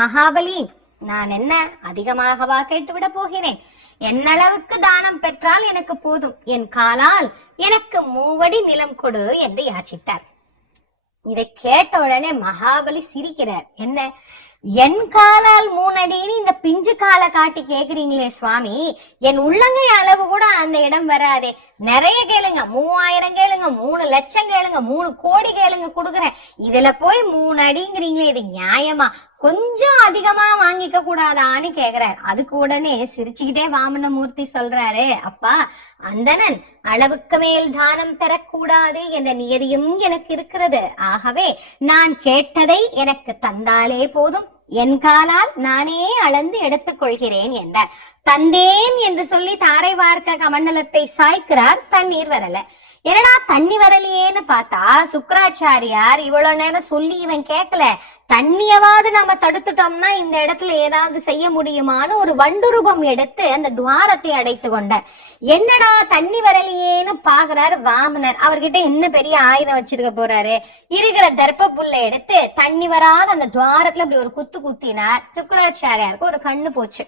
மகாபலி, நான் என்ன அதிகமாகவா கேட்டுவிட போகிறேன்? என்னளவுக்கு தானம் பெற்றால் எனக்கு போதும், என் காலால் எனக்கு 3 அடி நிலம் கொடு என்று யாச்சித்தார். இதை கேட்ட உடனே மகாபலி சிரிக்கிறார். என்ன, என் காலால் 3 அடின்னு இந்த பிஞ்சு காலை காட்டி கேக்குறீங்களே சுவாமி, என் உள்ளங்கை அளவு கூட அந்த இடம் வராதே. நிறைய கேளுங்க, 3000 கேளுங்க, 3 லட்சம் கேளுங்க, 3 கோடி கேளுங்க, கொடுக்குறேன். இதுல போய் 3 அடிங்கிறீங்களே, இது நியாயமா? கொஞ்சம் அதிகமா வாங்கிக்க கூடாதான்னு கேக்குறாரு. அதுக்கு உடனே சிரிச்சுக்கிட்டே வாமனமூர்த்தி சொல்றாரு, அப்பா அந்தணன் அளவுக்கு மேல் தானம் பெறக்கூடாது என்ற நியதியும் எனக்கு இருக்கிறது. ஆகவே நான் கேட்டதை எனக்கு தந்தாலே போதும், என் காலால் நானே அளந்து எடுத்துக் கொள்கிறேன் என்றார். தந்தேன் என்று சொல்லி தாரை வார்க்க கமண்டலத்தை சாய்க்கிறார். தண்ணீர் வரல. என்னடா தண்ணி வரலையேன்னு பார்த்தா சுக்கராச்சாரியார் இவ்வளவு நேரம் சொல்லி இவன் கேட்கல. தண்ணியவாது நாம தடுத்துட்டோம்னா இந்த இடத்துல ஏதாவது செய்ய முடியுமான்னு ஒரு வண்டுரூபம் எடுத்து அந்த துவாரத்தை அடைத்து கொண்டார். என்னடா தண்ணி வரலையேன்னு பாக்குறாரு வாமனர். அவர்கிட்ட என்ன பெரிய ஆயுதம் வச்சிருக்க போறாரு? இருக்கிற தர்ப்ப புல்லை எடுத்து தண்ணி வராத அந்த துவாரத்துல அப்படி ஒரு குத்து குத்தினார். சுக்கராச்சாரியாருக்கு ஒரு கண்ணு போச்சு.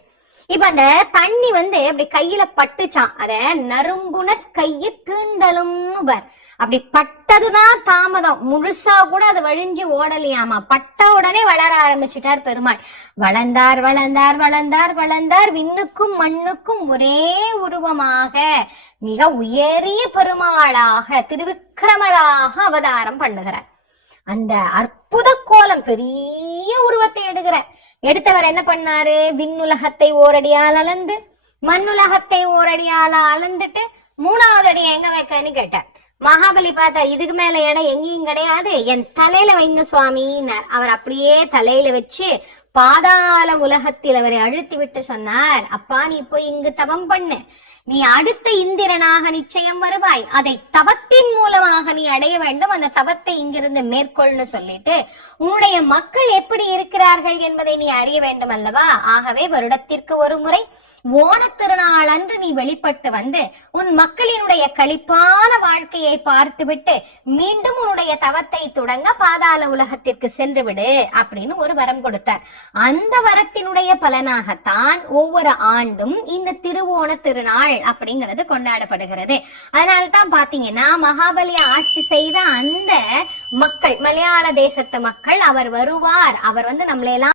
இப்ப அந்த தண்ணி அப்படி கையில பட்டுச்சான். அத நறுங்குண கைய தீண்டலும்னு பார். அப்படி பட்டதுதான் தாமதம், முழுசா கூட அது வழிஞ்சு ஓடலையாமா. பட்ட உடனே வளர ஆரம்பிச்சுட்டார் பெருமாள். வளர்ந்தார் வளர்ந்தார் வளர்ந்தார் வளர்ந்தார், விண்ணுக்கும் மண்ணுக்கும் ஒரே உருவமாக மிக உயரிய பெருமாளாக திருவிக்கிரமராக அவதாரம் பண்ணுகிறார். அந்த அற்புத கோலம் பெரிய உருவத்தை எடுத்தவர் என்ன பண்ணாரு? விண்ணுலகத்தை ஓரடியால் அளந்து மண்ணுலகத்தை ஓரடியால அளந்துட்டு 3வது அடி எங்க வைக்கன்னு கேட்டார். மகாபலி பார்த்தா இதுக்கு மேல இடம் எங்கேயும் கிடையாது, என் தலையில வைங்க சுவாமின்னார். அவர் அப்படியே தலையில வச்சு பாதாள உலகத்தில் அவரை அழுத்தி விட்டு சொன்னார், அப்பா நீ போய் இங்கு தவம் பண்ணு, நீ அடுத்த இந்திரனாக நிச்சயம் வருவாய், அதை தவத்தின் மூலமாக நீ அடைய வேண்டும், அந்த தவத்தை இங்கிருந்து மேற்கொள்னு சொல்லிட்டு உன்னுடைய மக்கள் எப்படி இருக்கிறார்கள் என்பதை நீ அறிய வேண்டும் அல்லவா? ஆகவே வருடத்திற்கு ஒரு முறை ஓணத்திருநாள் அன்று நீ வெளிப்பட்டு வந்து உன் மக்களினுடைய களிப்பான வாழ்க்கையை பார்த்துவிட்டு மீண்டும் உன்னுடைய தவத்தை தொடங்க பாதாள உலகத்திற்கு சென்று விடு அப்படின்னு ஒரு வரம் கொடுத்தார். அந்த வரத்தினுடைய பலனாகத்தான் ஒவ்வொரு ஆண்டும் இந்த திருவோண திருநாள் அப்படிங்கிறது கொண்டாடப்படுகிறது. அதனால்தான் பாத்தீங்கன்னா மகாபலி ஆட்சி செய்த அந்த மக்கள், மலையாள தேசத்து மக்கள், அவர் வருவார், அவர் நம்மளெல்லாம்